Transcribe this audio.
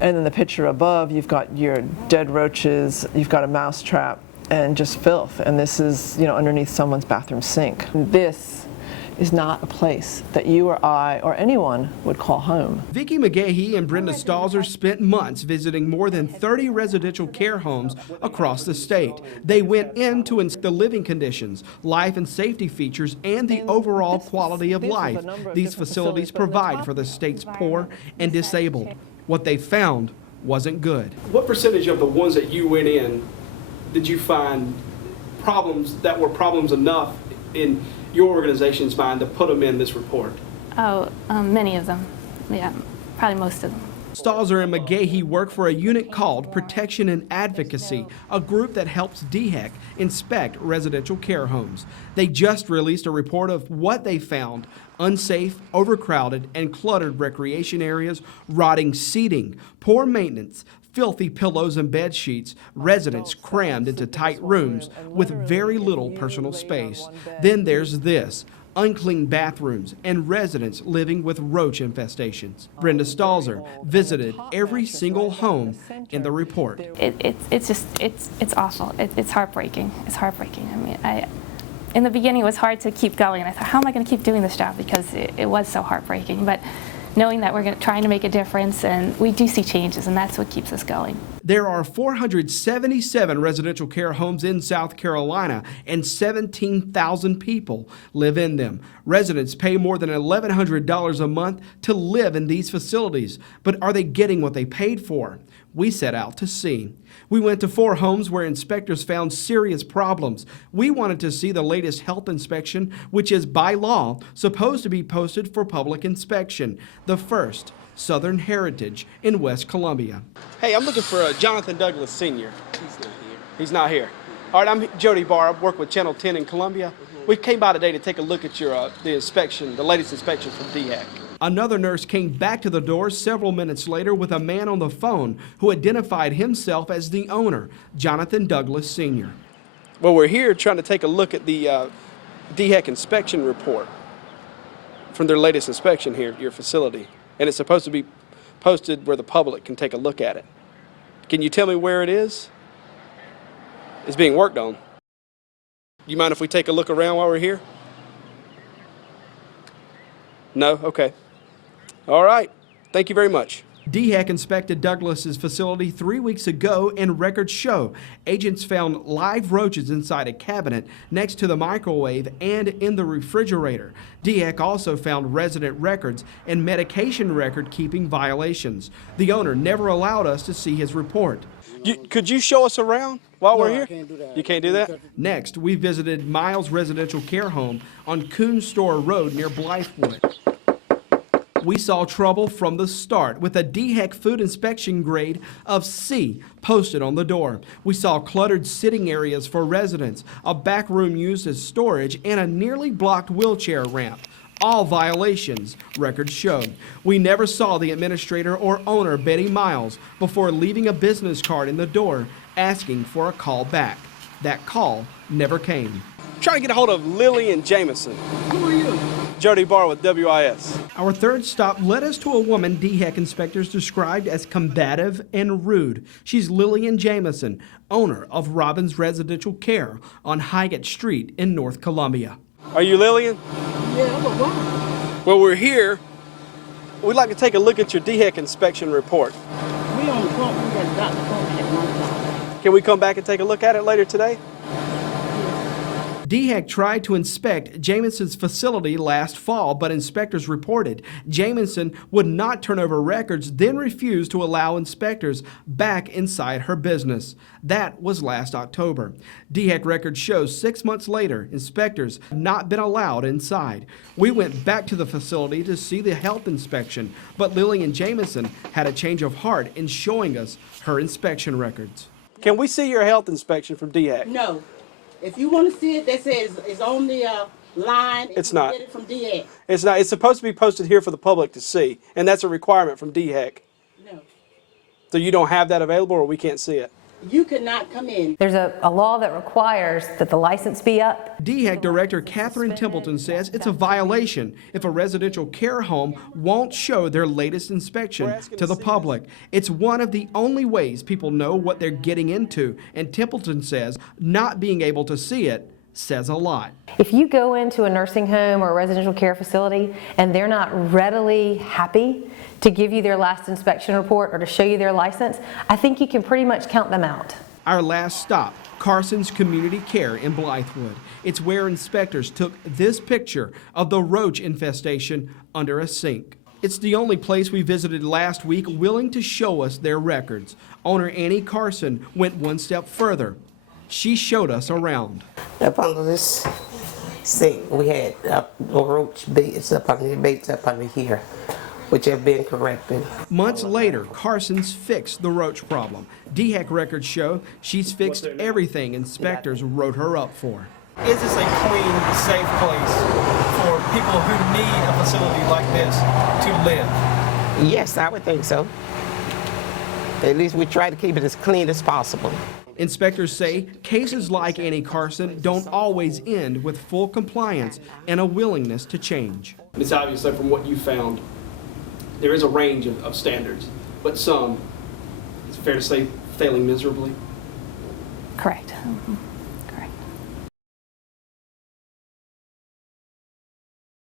And then the picture above, you've got your dead roaches, you've got a mouse trap, and just filth. And this is, underneath someone's bathroom sink. This is not a place that you or I or anyone would call home. Vicki McGahee and Brenda Stalzer spent months visiting more than 30 residential care homes across the state. They went into the living conditions, life and safety features, and the overall quality of life these facilities provide for the state's poor and disabled. What they found wasn't good. What percentage of the ones that you went in did you find problems that were problems enough in your organization's mind to put them in this report? Many of them. Yeah, probably most of them. Stalzer and McGahee work for a unit called Protection and Advocacy, a group that helps DHEC inspect residential care homes. They just released a report of what they found: unsafe, overcrowded, and cluttered recreation areas, rotting seating, poor maintenance, filthy pillows and bed sheets, residents crammed into tight rooms with very little personal space. Then there's this: unclean bathrooms and residents living with roach infestations. Brenda Stalzer visited every single home in the report. It's awful. It's heartbreaking. It's heartbreaking. I mean, in the beginning it was hard to keep going. I thought, how am I going to keep doing this job, because it was so heartbreaking. But knowing that we're trying to make a difference, and we do see changes, and that's what keeps us going. There are 477 residential care homes in South Carolina, and 17,000 people live in them. Residents pay more than $1,100 a month to live in these facilities, but are they getting what they paid for? We set out to see. We went to 4 homes where inspectors found serious problems. We wanted to see the latest health inspection, which is by law supposed to be posted for public inspection. The first, Southern Heritage in West Columbia. Hey, I'm looking for Jonathan Douglas Sr. He's not here. He's not here. All right, I'm Jody Barr. I work with Channel 10 in Columbia. We came by today to take a look at your the inspection, the latest inspection from DHEC. Another nurse came back to the door several minutes later with a man on the phone who identified himself as the owner, Jonathan Douglas Sr. Well, we're here trying to take a look at the DHEC inspection report from their latest inspection here at your facility. And it's supposed to be posted where the public can take a look at it. Can you tell me where it is? It's being worked on. You mind if we take a look around while we're here? No? Okay. All right. Thank you very much. DHEC inspected Douglas's facility 3 weeks ago, and records show agents found live roaches inside a cabinet next to the microwave and in the refrigerator. DHEC also found resident records and medication record keeping violations. The owner never allowed us to see his report. Could you show us around while we're here? I can't do that. You can't do that? Next, we visited Miles Residential Care Home on Coon Store Road near Blythewood. We saw trouble from the start with a DHEC food inspection grade of C posted on the door. We saw cluttered sitting areas for residents, a back room used as storage, and a nearly blocked wheelchair ramp. All violations, records showed. We never saw the administrator or owner, Betty Miles, before leaving a business card in the door asking for a call back. That call never came. Trying to get a hold of Lillian Jameson. Who are you? Jody Barr with WIS. Our third stop led us to a woman DHEC inspectors described as combative and rude. She's Lillian Jameson, owner of Robbins Residential Care on Highgate Street in North Columbia. Are you Lillian? Yeah, but why? Well, we're here. We'd like to take a look at your DHEC inspection report. We on the phone. We got a doctor phone at 1 o'clock. Can we come back and take a look at it later today? DHEC tried to inspect Jameson's facility last fall, but inspectors reported Jameson would not turn over records, then refused to allow inspectors back inside her business. That was last October. DHEC records show 6 months later, inspectors have not been allowed inside. We went back to the facility to see the health inspection, but Lillian Jameson had a change of heart in showing us her inspection records. Can we see your health inspection from DHEC? No. If you want to see it, they say it's on the line. It's not. Get it from DHEC. It's not. It's supposed to be posted here for the public to see, and that's a requirement from DHEC. No. So you don't have that available, or we can't see it? you cannot come in. There's a law that requires that the license be up. DHEC Director Catherine Templeton says it's a violation if a residential care home won't show their latest inspection to the public. It's one of the only ways people know what they're getting into, and Templeton says not being able to see it says a lot. If you go into a nursing home or a residential care facility and they're not readily happy to give you their last inspection report or to show you their license, I think you can pretty much count them out. Our last stop, Carson's Community Care in Blythewood. It's where inspectors took this picture of the roach infestation under a sink. It's the only place we visited last week willing to show us their records. Owner Annie Carson went one step further. She showed us around. Up under this sink, we had roach beds up under the beds up under here, which have been corrected. Months later, Carson's fixed the roach problem. DHEC records show she's fixed everything inspectors wrote her up for. Is this a clean, safe place for people who need a facility like this to live? Yes, I would think so. At least we try to keep it as clean as possible. Inspectors say cases like Annie Carson don't always end with full compliance and a willingness to change. It's obvious that from what you found, there is a range of standards, but some, it's fair to say, failing miserably. Correct.